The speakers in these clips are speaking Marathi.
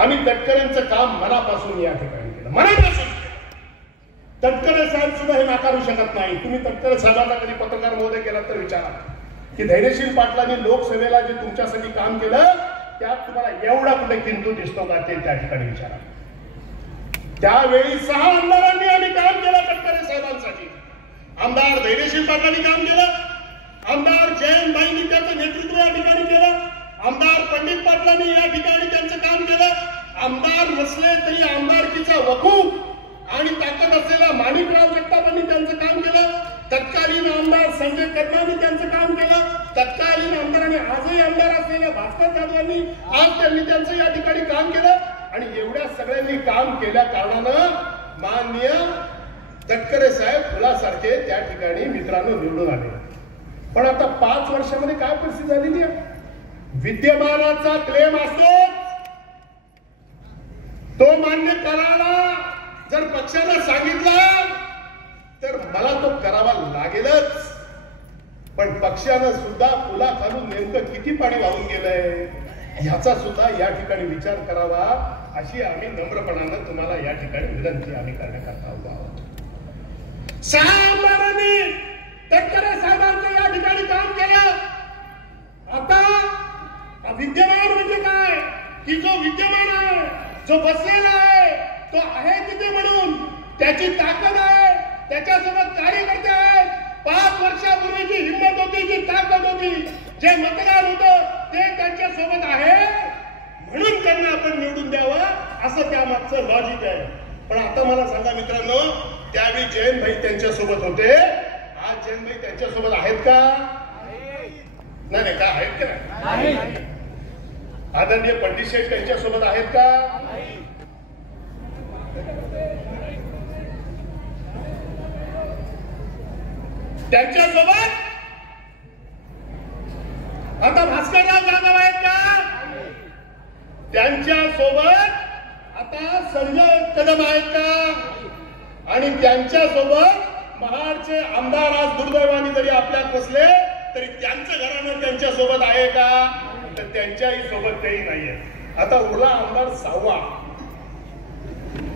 आम्ही तटकरेंचं काम मनापासून या ठिकाणी केलं, मनापासून केलं. तटकरे साहेब सुद्धा हे नाकारू शकत नाही. तुम्ही तटकरे साहेबांना कधी पत्रकार महोदय केला तर विचारा की धैर्यशील पाटलांनी लोकसेवेला जे तुमच्यासाठी काम केलं त्यात तुम्हाला एवढा कुठे किंतु दिसतो का ते त्या ठिकाणी विचारा. त्यावेळी 6 आमदारांनी आम्ही काम केलं तटकरे साहेबांसाठी. आमदार धैर्यशील पाटलांनी काम केलं, आमदार जयंतभाईंनी त्याचं नेतृत्व या ठिकाणी केलं, आमदार पंडित पाटलांनी या ठिकाणी त्यांचं काम केलं, आमदार नसले तरी आमदारकीचा वकूफ आणि ताकद असलेल्या माणिकराव जगतापांनी त्यांचं काम केलं, तत्कालीन आमदार संजय कदमांनी त्यांचं काम केलं, तत्कालीन आमदार आणि आजही आमदार असलेल्या भास्कर जाधवांनी आज त्यांनी त्यांचं या ठिकाणी काम केलं. आणि एवढ्या सगळ्यांनी काम केल्या कारणानं माननीय तटकरे साहेब फुलासारखे त्या ठिकाणी मित्रांनो निवडून आले. पण आता 5 वर्षामध्ये काय परिस्थिती झालेली आहे? विद्यमानाचा क्लेम असतो तो मान्य करायला जर पक्षानं सांगितलं तर मला तो करावा लागेलच. पण पक्षानं सुद्धा पुला खालून नेमकं किती पाणी वाहून गेलंय ह्याचा सुद्धा या ठिकाणी विचार करावा अशी आम्ही नम्रपणानं तुम्हाला या ठिकाणी विनंती आम्ही करण्याकरता उभा आहोत. 6 आमदारांनी तटकरे साहेबांचं या ठिकाणी काम केलं. आता विद्यमान म्हणजे काय की जो विद्यमान आहे, जो बसलेला आहे, तो आहे तिथे म्हणून त्याची ताकद आहे, त्याच्यासोबत कार्यकर्ते आहेत. 5 वर्षापूर्वीची हिंमत होती, जी ताकद होती, जे मतदार होतं ते त्यांच्या सोबत आहे म्हणून त्यांना आपण निवडून द्यावं असं त्यामागचं लॉजिक आहे. पण आता मला सांगा मित्रांनो, त्यावेळी जयंतभाई त्यांच्या सोबत होते, आज जयंतभाई त्यांच्या सोबत आहेत का? नाही का आहेत का? आदरणीय पंडित शेठ त्यांच्या सोबत आहेत का? त्यांच्या सोबत आता भास्करराव जाधव आहेत का? त्यांच्या सोबत आता संजय कदम आहेत का? आणि त्यांच्या सोबत महाडचे आमदार आज दुर्दैवाने जरी आपल्यात नसले तरी त्यांचं घराणं त्यांच्या सोबत आहे का? तर त्यांच्याही सोबत तेही नाहीये. आता उरला आमदार 6वा,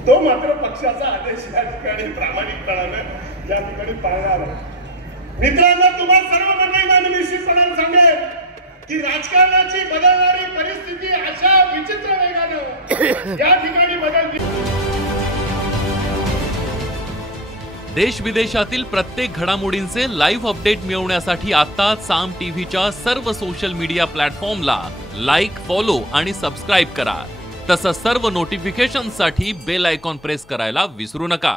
तो मात्र पक्षाचा आदेश या ठिकाणी प्रामाणिकपणानं या ठिकाणी पाळणार आहे. मित्रांनो, तुम्हाला सर्व मंडळींना निश्चितपणाने सांगेल की राजकारणाची बदलणारी परिस्थिती अशा विचित्र वेगानं या ठिकाणी बदलली. देश विदेशातील प्रत्येक घडामोडींचे लाईव्ह अपडेट मिळवण्यासाठी आता साम टीव्हीच्या सर्व सोशल मीडिया प्लॅटफॉर्मला लाईक, फॉलो आणि सबस्क्राईब करा. तसंच सर्व नोटिफिकेशनसाठी बेल आयकॉन प्रेस करायला विसरू नका.